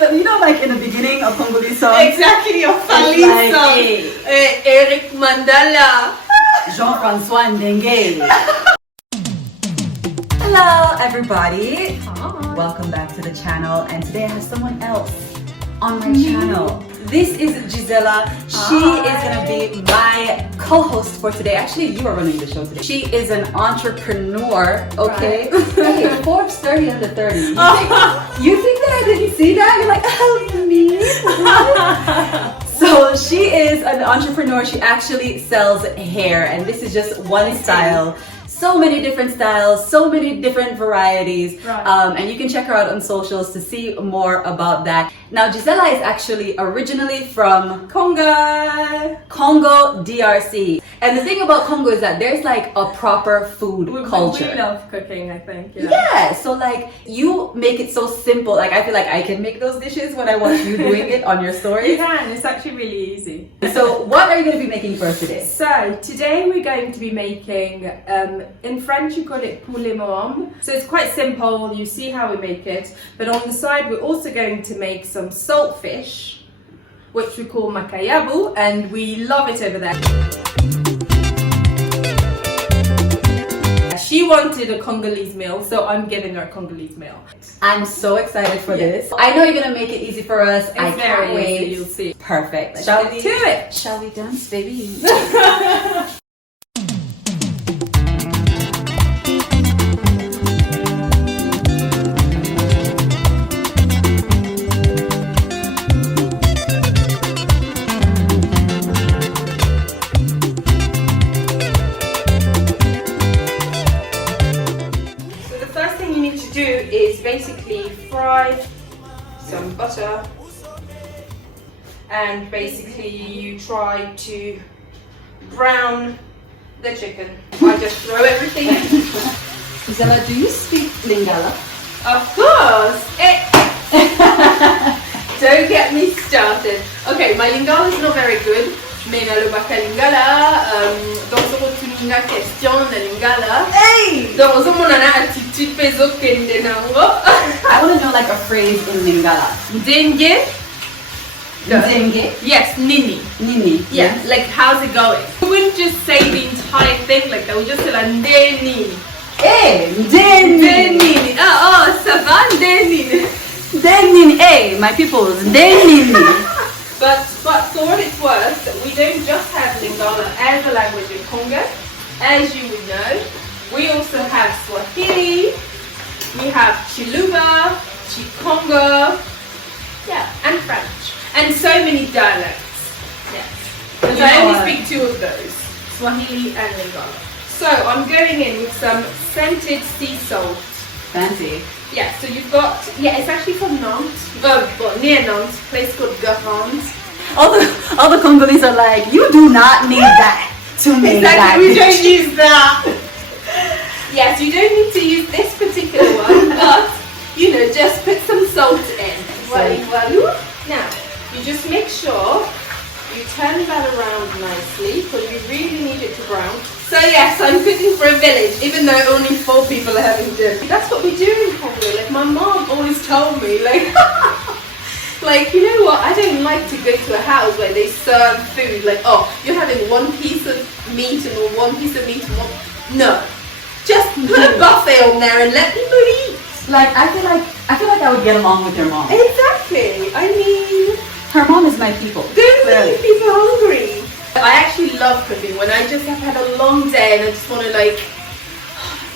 But you know, like in the beginning of Congolese songs. Exactly, of Fali like, song. hey. Eric Mandala. Jean-Francois Ndenge. Hello everybody. Hi. Welcome back to the channel, and today I have someone else on my channel. This is Gisela. She is gonna be my co-host for today. Actually, you are running the show today. She is an entrepreneur, okay? Right. Hey, Forbes 30 under 30. You think that I didn't see that? You're like, oh, me? So she is an entrepreneur. She actually sells hair, and this is just one style. So many different styles, so many different varieties, right. And you can check her out on socials to see more about that. Now, Gisela is actually originally from Congo, DRC. And the thing about Congo is that there's like a proper food culture. We love cooking, I think. Yeah, so like you make it so simple. Like I feel like I can make those dishes when I watch you doing it on your stories. You can, it's actually really easy. So what are you going to be making for us today? So today we're going to be making, in French you call it Poulet Moambe. So it's quite simple, you see how we make it. But on the side we're also going to make some salt fish, which we call Makeda, and we love it over there. She wanted a Congolese meal, so I'm giving her a Congolese meal. I'm so excited for this. I know you're gonna make it easy for us. I can't wait. You'll see. Perfect. Shall we do it? Shall we dance, baby? Is basically fry some butter, and basically you try to brown the chicken. I just throw everything in. Gisela, do you speak Lingala? Of course! Don't get me started. Okay, my Lingala is not very good. Mais na lobaka Lingala, dans ce retourninga question na Lingala. Hey! Dans ce monana attitude peso kende nango. I want to know like a phrase in Lingala. Denge. Denge? Yes, nini. Nini. Yeah, like how's it going? We wouldn't just say the entire thing like that. We just say like ndeni. Hey, ndeni. Ndeni. Oh, ça va ndeni. Ndeni. Hey, my people, ndeni. But for what it's worth, we don't just have Lingala as a language in Congo. As you would know, we also have Swahili, we have Chiluba, Chikongo, yeah, and French, and so many dialects. Yes, because I only speak two of those, Swahili and Lingala. So I'm going in with some scented sea salt. Fancy. Yeah, so you've got, it's actually from Nantes, well, near Nantes, a place called Garance. All the Congolese are like, you do not need that to make that. We don't use that. Yes, you don't need to use this particular one, but, you know, just put some salt in. Now, you just make sure you turn that around nicely, because you really need it to brown. So yes, I'm cooking for a village, even though only 4 people are having dinner. That's what we do in Congo. Like my mom always told me, like, like you know what? I don't like to go to a house where they serve food. Like, oh, you're having one piece of meat and one piece of meat and one. No, just put a buffet on there and let people eat. Like I feel like I would get along with your mom. Exactly. I mean, her mom is my people. Don't leave people hungry. I actually love cooking when I just have had a long day and I just want to like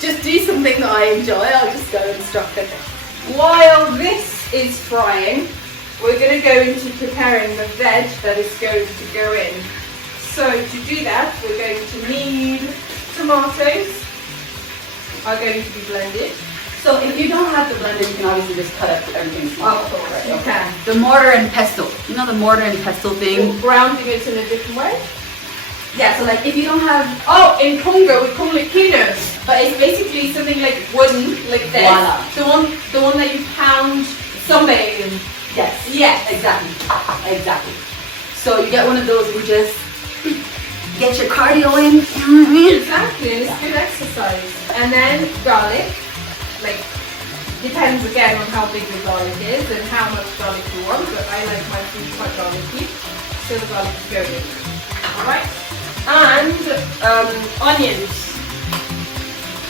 just do something that I enjoy. I'll just go and start cooking. While this is frying, we're going to go into preparing the veg that is going to go in. So to do that, we're going to need tomatoes are going to be blended. So if you don't have the blender, you can obviously just cut up everything small. Of course, you can. The mortar and pestle. You know the mortar and pestle thing? Grounding it in a different way? Yeah, so like if you don't have... Oh, in Congo we call it kino. But it's basically something like wooden, like this. Voila. The one that you pound something. Yes. Yes, exactly. Exactly. So you get one of those and you just get your cardio in. Exactly, it's good exercise. And then garlic. Like Depends again on how big your garlic is and how much garlic you want, but I like my food quite garlicky, so the garlic is going in. Alright? And onions.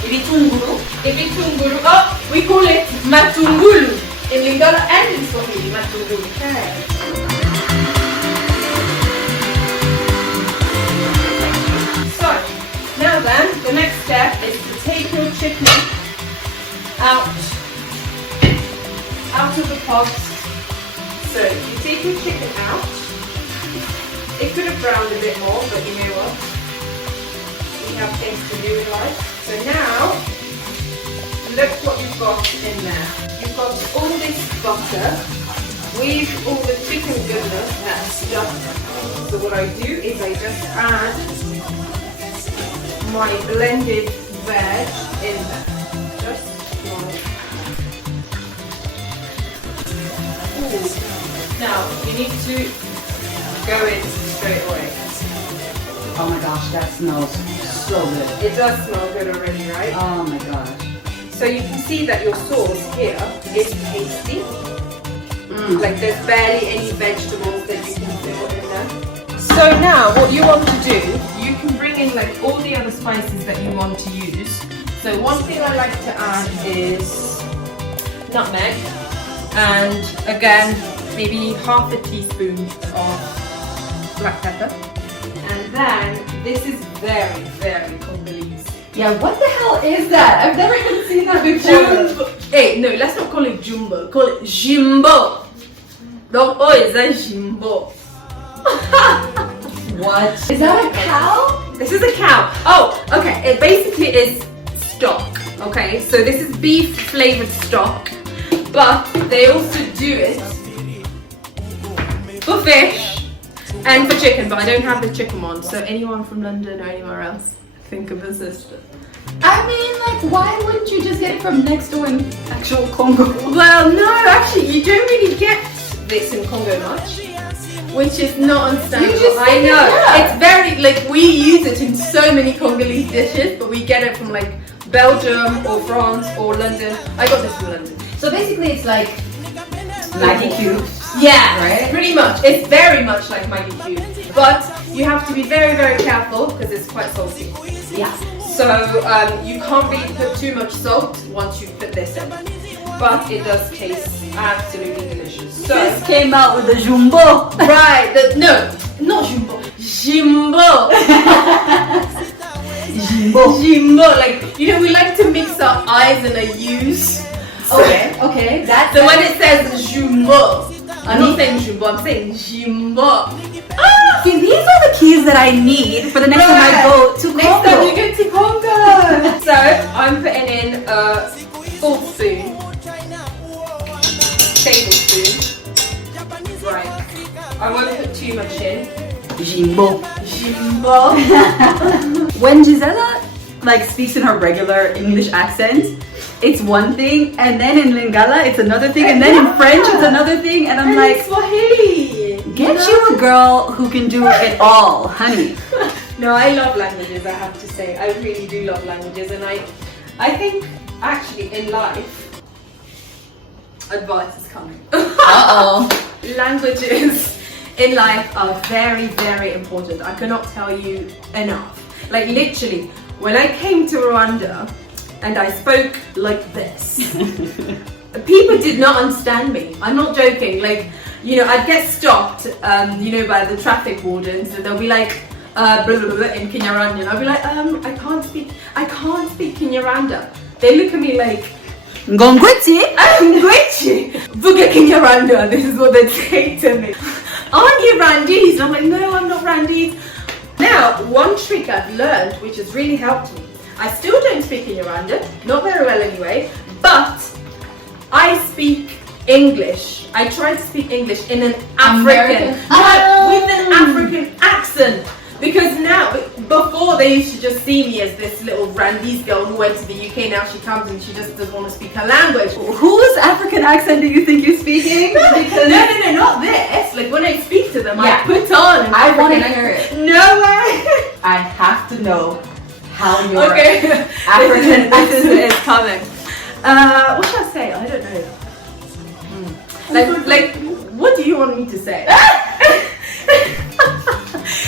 Ibitunguru. Ibitunguru. Oh, we call it matungulu in Lingala and in Swahili, matungulu. Okay. So, now then, the next step is to take your chicken out of the pot. So, you take your chicken out. It could have browned a bit more, but you know what? We have things to do in life. So now, look what you've got in there. You've got all this butter with all the chicken goodness that's stuffed. So what I do is I just add my blended veg in there. Just like. Ooh. Now, you need to go in straight away. Oh my gosh, that smells so good. It does smell good already, right? Oh my gosh. So you can see that your sauce here is tasty. Like there's barely any vegetables that you can fill in there. So now what you want to do, you can bring in like all the other spices that you want to use. So one thing I like to add is nutmeg, and again maybe half a teaspoon of black pepper. And then this is very, very Congolese. Yeah, what the hell is that? I've never even seen that before. Hey, no, let's not call it jumbo. Call it jimbo. Donc, oh, is that jimbo? What? Is that a cow? This is a cow. Oh, okay. It basically is stock. Okay, so this is beef flavored stock, but they also do it for fish and for chicken, but I don't have the chicken one. So anyone from London or anywhere else, think of a sister. I mean, like, why wouldn't you just get it from next door in actual Congo? Well, no, actually, you don't really get this in Congo much, which is not understandable. I know. Yeah. It's very, like, we use it in so many Congolese dishes, but we get it from, like, Belgium or France or London. I got this from London. So basically, it's like Maggi cubes. Yeah, right? Pretty much. It's very much like Maggi cubes, but you have to be very, very careful because it's quite salty. Yeah. So you can't really put too much salt once you put this in, but it does taste absolutely delicious. So This came out with the jumbo. right, no, not jumbo, jimbo. Jimbo. Jimbo, like, you know, we like to mix our I's and our U's. Okay. That's So when it says jumbo, I'm not saying jumbo, I'm saying jimbo. See, these are the keys that I need for the next time I go to Congo. Next time you go to Congo. So I'm putting in a full spoon, tablespoon. Right. I won't put too much in. Jimbo. Jimbo. When Gisela like speaks in her regular English accent, it's one thing, and then in Lingala it's another thing, and then in French it's another thing, and I'm like, Swahili. get you a girl who can do it all, honey. No, I love languages, I have to say. I really do love languages, and I think actually in life, advice is coming. Uh-oh. Languages in life are very, very important. I cannot tell you enough. Like literally, when I came to Rwanda and I spoke like this, people did not understand me. I'm not joking. Like, you know, I'd get stopped, you know, by the traffic wardens, and they'll be like, blah, blah, blah, in Kinyarwanda, and I'll be like, I can't speak Kinyarwanda. They look at me like, Ngongwiti? Ngongwiti? Buga Kinyarwanda, this is what they say to me. Aren't you Rwandese? And I'm like, no, I'm not Rwandese. Now, one trick I've learned, which has really helped me, I still don't speak Kinyarwanda, not very well anyway, but I speak English. I try to speak English in an African, with an African accent. Because now, before they used to just see me as this little Rwandese girl who went to the UK, now she comes and she just doesn't want to speak her language. Whose African accent do you think you're speaking? Because No, not this. Like when I speak to them, Yeah. I put on an I want to African hear accent. it. No way! I have to know how your Okay, African this accent is coming. What should I say? I don't know. Like, what do you want me to say?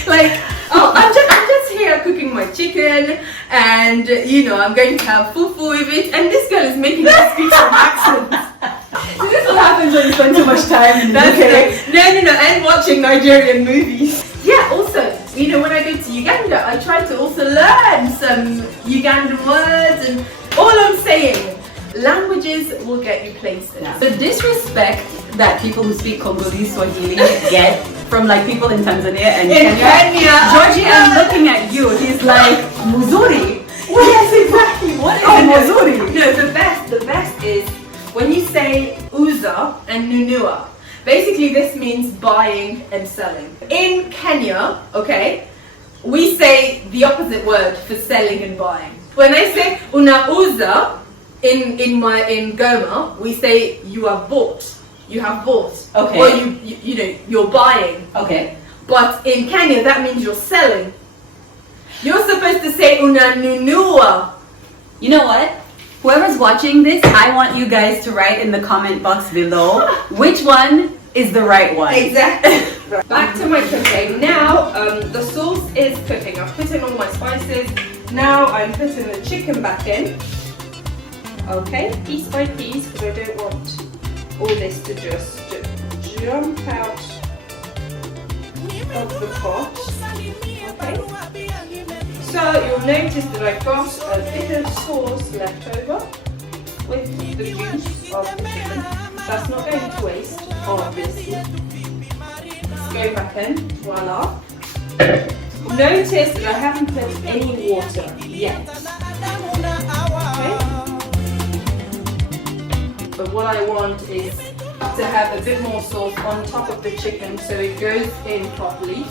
Like, oh, I'm just here cooking my chicken, and you know, I'm going to have fufu with it, and this girl is making me speak some accent. So this is what happens when you spend too much time in the UK. No, and watching Nigerian movies. Yeah, also, you know, when I go to Uganda, I try to also learn some Ugandan words, and all I'm saying, languages will get you places. Yeah. The disrespect that people who speak Congolese Swahili get from like people in Tanzania and Kenya. Georgie, I'm looking at you. He's like, Muzuri. Yes, exactly. What is Muzuri? No, the best is when you say uza and nunua. Basically, this means buying and selling. In Kenya, okay, we say the opposite word for selling and buying. When I say unauza in Goma, we say you have bought. You have bought. Okay. Or you know, you're buying. Okay. But in Kenya, that means you're selling. You're supposed to say unanunua. You know what? Whoever's watching this, I want you guys to write in the comment box below which one is the right one. Exactly. Back to my cooking. Now, the sauce is cooking. I've put in all my spices. Now I'm putting the chicken back in. Okay, piece by piece, because I don't want all this to just jump out of the pot. Okay. So you'll notice that I've got a bit of sauce left over with the juice of the chicken. That's not going to waste, obviously. Let's go back in. Voila. Notice that I haven't put any water yet. Okay. But what I want is to have a bit more sauce on top of the chicken so it goes in properly,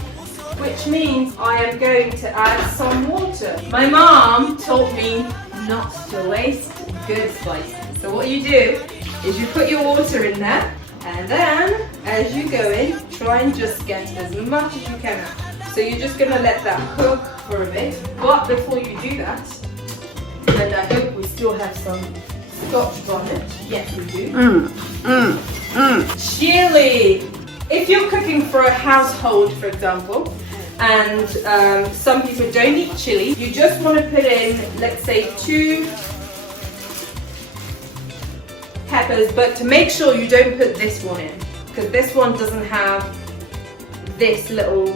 which means I am going to add some water. My mom taught me not to waste good spices. So what you do is you put your water in there, and then as you go in, try and just get as much as you can out. So you're just going to let that cook for a bit. But before you do that, and I hope we still have some Scotch bonnet. Yes, we do. Chili. If you're cooking for a household, for example, and some people don't eat chili, you just want to put in, let's say, 2 peppers, but to make sure you don't put this one in, because this one doesn't have this little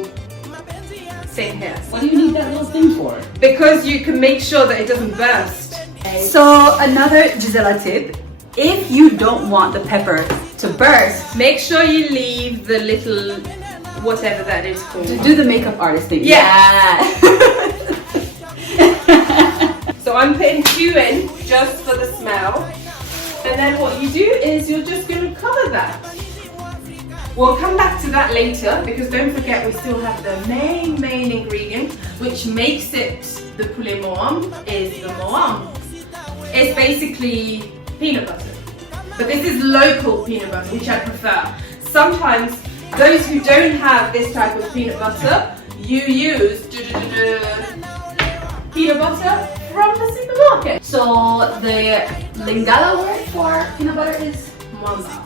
thing here. What do you need that little thing for? Because you can make sure that it doesn't burst. So another Gisela tip, if you don't want the pepper to burst, make sure you leave the little whatever that is called. to do the makeup artist thing. Yeah. So I'm putting 2 in just for the smell. And then what you do is you're just going to cover that. We'll come back to that later, because don't forget we still have the main ingredient, which makes it the Poulet Moambe, is the Moambe. It's basically peanut butter. But this is local peanut butter, which I prefer. Sometimes those who don't have this type of peanut butter, you use peanut butter from the supermarket. So the Lingala word for peanut butter is Moamba.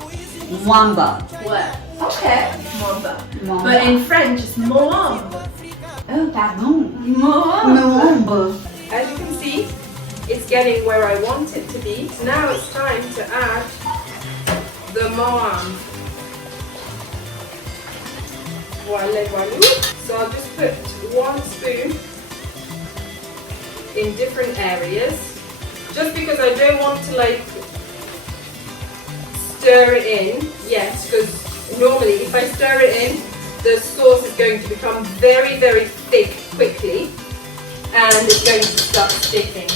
Moambe. What? Okay. Moamba. Moambe. But in French, it's Moambe. Oh, pardon. Moambe. Moambe. As you can see, it's getting where I want it to be. So now it's time to add the Moambe. Voila, voila. So I'll just put 1 spoon in different areas, just because I don't want to like stir it in yet, because normally if I stir it in, the sauce is going to become very thick quickly, and it's going to start sticking.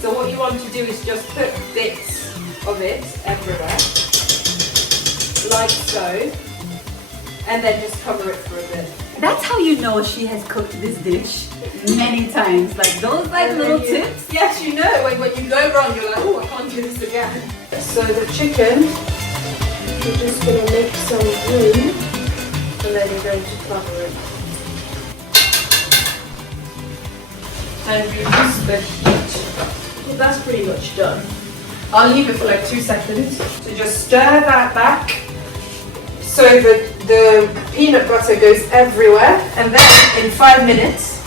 So what you want to do is just put bits of it everywhere, like so, and then just cover it for a bit. That's how you know she has cooked this dish many times. Like those little tips. Yes, you know, when you go wrong, you're like, oh, I can't do this again. So the chicken, you're just going to make some room, and then you're going to cover it. And reduce the heat. Well, that's pretty much done. I'll leave it for like 2 seconds. So just stir that back so that the peanut butter goes everywhere, and then in 5 minutes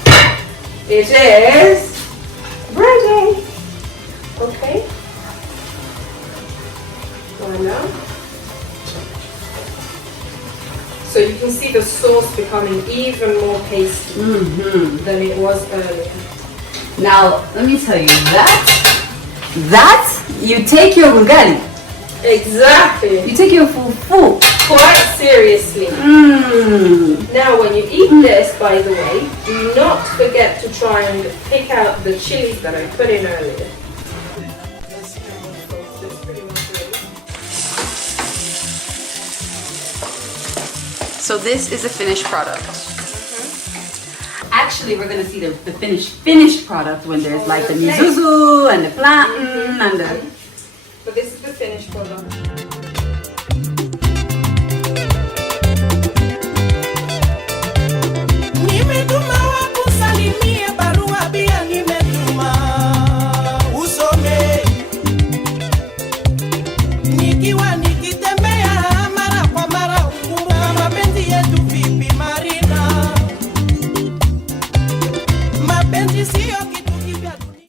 it is ready. Okay. Voila. So you can see the sauce becoming even more pasty than it was earlier. Now, let me tell you that you take your ugali. Exactly. You take your fufu. Quite seriously. Now when you eat this, by the way, do not forget to try and pick out the chilies that I put in earlier. So this is a finished product. Actually, we're gonna see the finished product when there's like the mizuzu and the plantain and the... But this is the finished product.